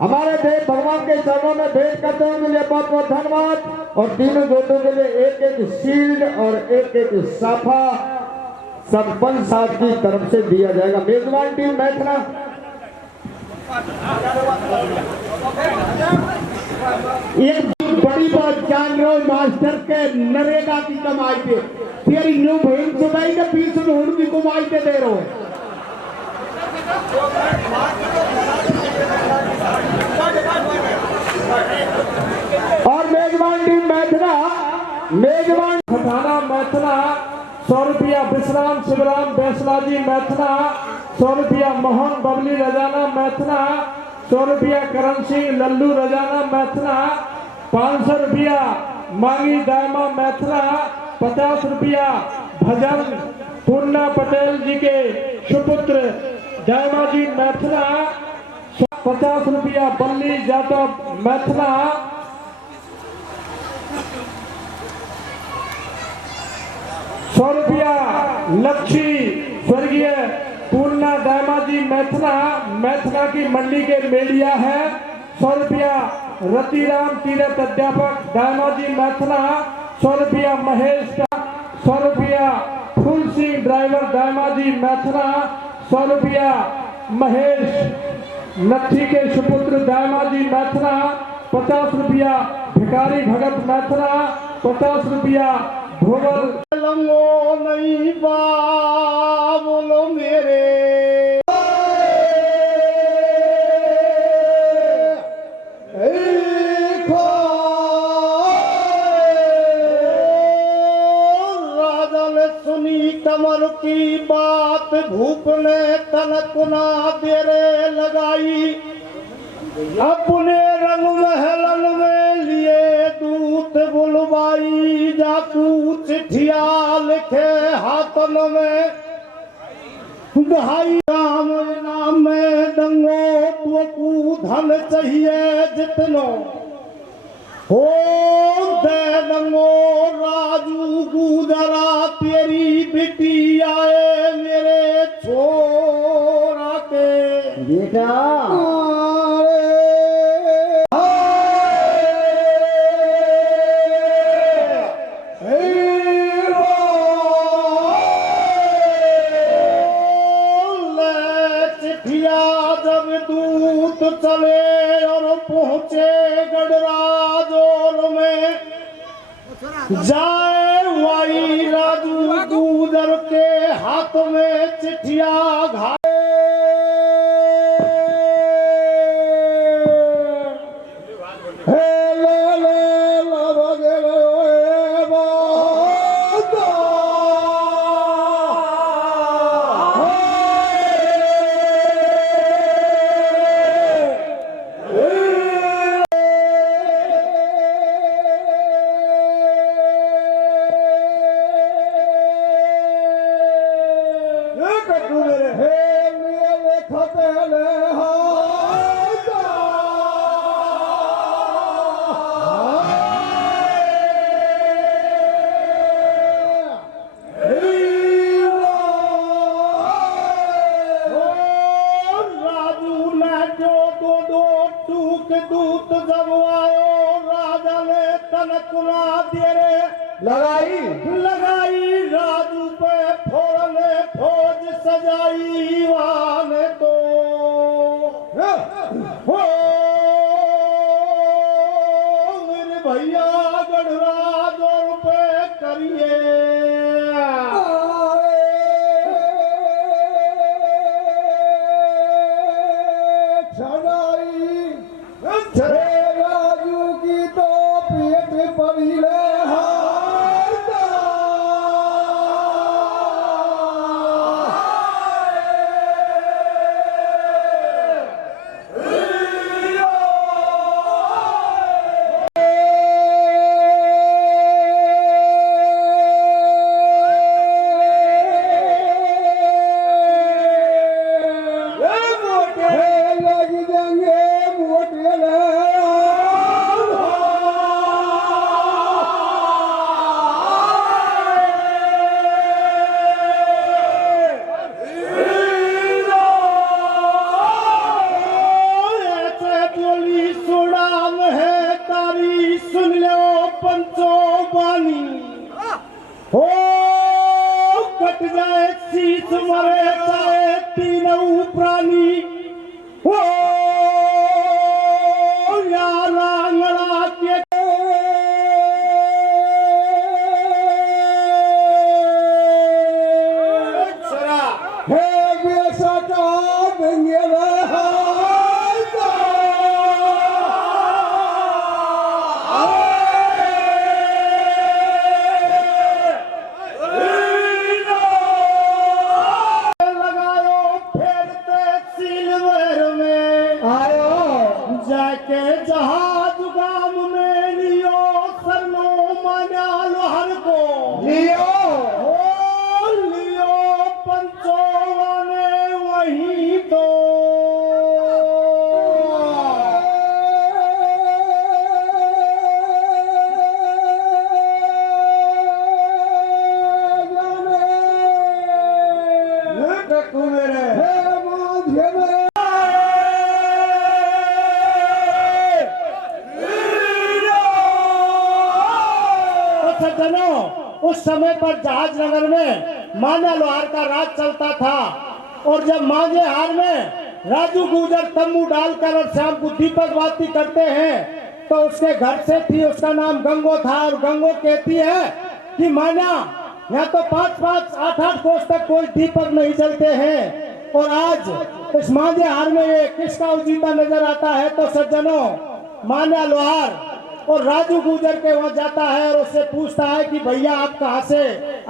हमारे देव भगवान के चरणों में भेंट करते हैं, उनके लिए बहुत बहुत धन्यवाद। और तीनों जोतों के लिए एक एक शील्ड और एक एक साफा सरपंच साहब की तरफ से दिया जाएगा। मेजबान टीम मैथना एक बड़ी बात जान रहे हो मास्टर के नरेगा की कमाई पे तेरी न्यू बहन चुनाई के 20 रोड की कमाई पे दे रहे हो। और मेजबान टीम मैथना, मेजबान खटाना मैथना 100 रुपया, विश्राम शिवराम बैसला जी मैथना 100 रुपया, मोहन बबली रजाना मैथना 100 रुपया, करण सिंह लल्लू रजाना मैथना 500 रुपया, मांगी दामा मैथना 50 रुपया, भजन पूर्णा पटेल जी के सुपुत्र दामा जी मैथना 50 रुपया, बल्ली जाटव मैथना 100 रुपया, लक्ष्मी स्वर्गीय पूर्णा दामा जी मैथना, मैथना की मंडी के मेड़िया है 100 रुपया, रतिराम तीरथ अध्यापक दामा जी मैथना 100 रुपया, महेश का 100 रुपया, फूल सिंह ड्राइवर दामा जी मैथना 100 रुपया, महेश नथी के सुपुत्र दामा जी मैथना 50 रुपया, भिखारी भगत मैथना 50 रुपया, भोवल लंगो नहीं बा बोलो मेरे राजा ने सुनी कमर की बात, भूप ने तनक ना तेरे लगाई, अपने रंग महलन में लिए दूत बुलवाई, जाकू चिट्ठिया लिखे हाथन में, भाई राम नाम में दंगो तुकू धन चाहिए जितनो हो दे दंगो राजू गुजरा तेरी बेटी आए मेरे छोरा के बेटा। चले और पहुंचे गढ़राजोर में, जाए वाई राजू गुजर के हाथ में चिट्ठिया घाए, दूत जब आयो राजा ने तनक ना तेरे लगाई राजू पे फौरन फौज सजाई, वाने तो हो मेरे भैया गढ़राजोर पे करिए राजू की तो पेट पड़ी ले हाथ मरे चाहे तीनों प्राणी हो या लांगड़ा के हे बेसटा बंगेला जाके जहाज गाम में लियो सरनो माना लोहर को लियो पंचों ने वहीं तो उस समय पर जहाज नगर में माना लोहार का राज चलता था और जब मांझे हार में राजू गुजर तंबू डालकर और शाम को दीपक बाती करते हैं तो उसके घर से थी, उसका नाम गंगो था और गंगो कहती है कि माना यहाँ तो 5-5, 8-8 कोस तक कोई दीपक नहीं जलते हैं और आज इस मांझे हार में ये किसका उजीता नजर आता है तो सज्जनों माना लोहार और राजू गुजर के वहां जाता है और उससे पूछता है कि भैया आप कहाँ से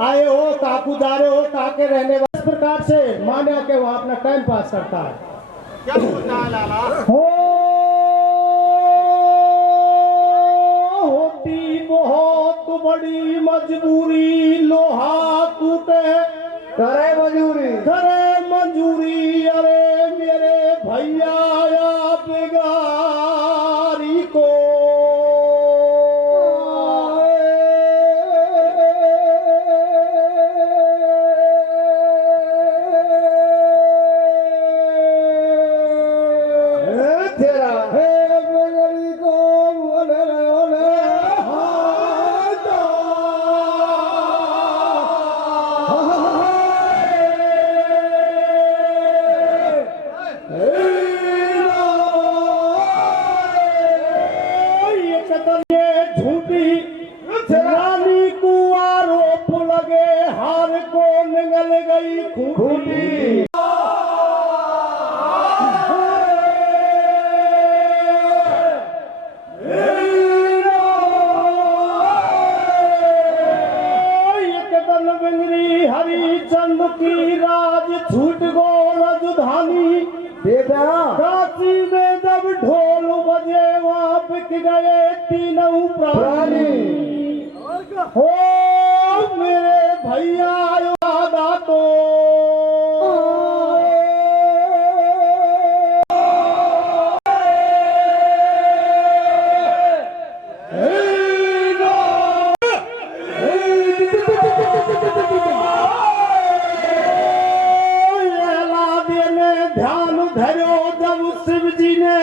आए हो, कहाँ को जा रहे हो, कहाँ के रहने वाले। इस प्रकार से मान्या के वहां अपना टाइम पास करता है। क्या बोलता है लाला? होती बहुत बड़ी मजबूरी लोहा टूटे करे मंजूरी अरे मेरे भैया या बेगारी को रानी को आरोप लगे हार को निगल गई खूंटी हरिचंद की राज छूट गो राजधानी बेटा काशी में जब ढोल बजे वहां बिक गए तीनों प्राणी हो मेरे भैया यादा तो ध्यान धरो जब शिव जी ने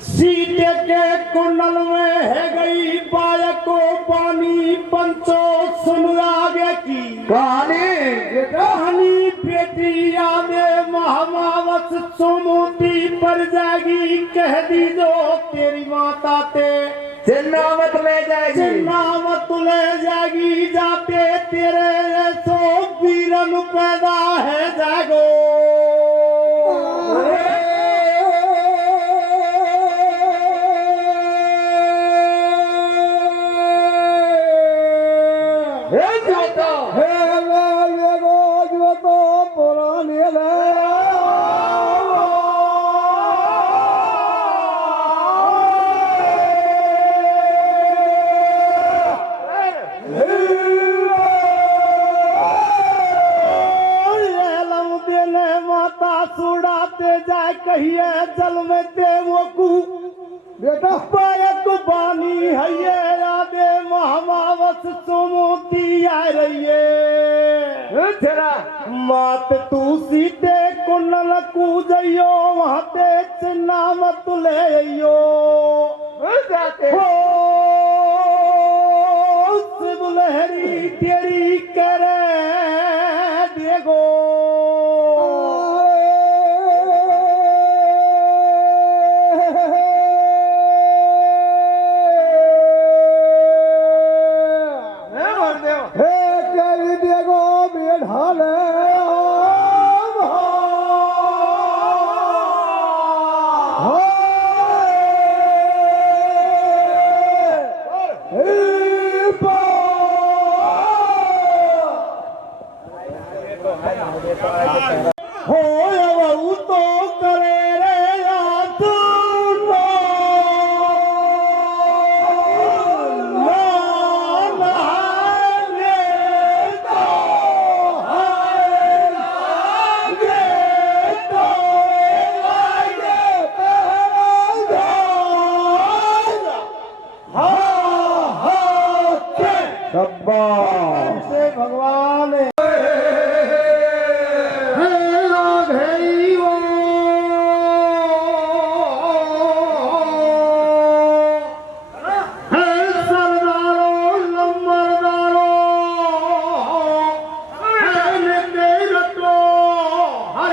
सीते के कुंडल में है गई बालक को पानी पंचो सुन आगे की कहानी बेटी यादे महामावत सुमुती पर जागी कह दी जो तेरी माता ते चिन्नावत ले जागी जाते तेरे सो वीरन पैदा है जागो सुड़ाते जाए कहिए जल में देवो को बेटा पायक बानी है ये यादे महामावस सोमोती आ रही है तेरा मात तू सीते कुंडल कू जइयो वहां ते चिन्ना मत ले अइयो जाते हो शिव लहरी तेरी करे देगो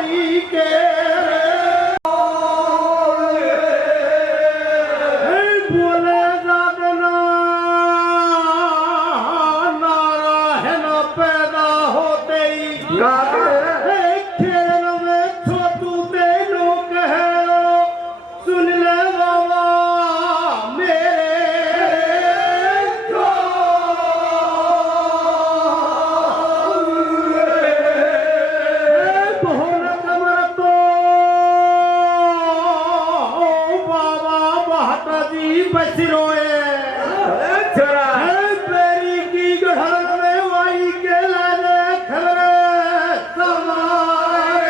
भाई के बोले जागना नारायण पैदा होते ही खेल में छोटू दे लोग है सुन ले बाबा बसरोए बेरी की गढ़ में वाई के लाने खबरे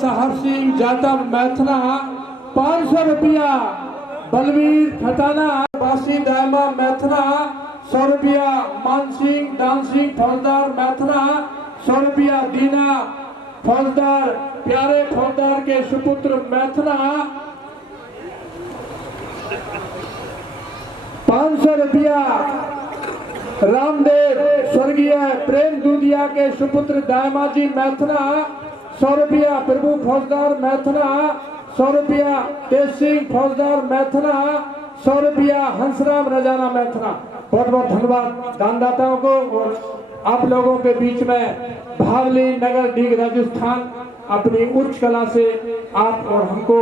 सहर सिंह जाटव मैथना 500 रुपया बलवीर खटाना वासी दामा मैथना 100 रुपया मान सिंह डांसिंग फौजदार मैथना 100 रुपया दीना फौजदार प्यारे फौजदार के सुपुत्र मैथना 500 रुपया रामदेव स्वर्गीय प्रेम दूधिया के सुपुत्र दामाजी मैथना 100 रुपया प्रभु फौजदार मैथना 100 रुपया तेज सिंह फौजदार मैथना 100 रुपया हंसराम रजाना मैथना। बहुत बहुत धन्यवाद दानदाताओं को और आप लोगों के बीच में भावली नगर डीग राजस्थान अपनी उच्च कला से आप और हमको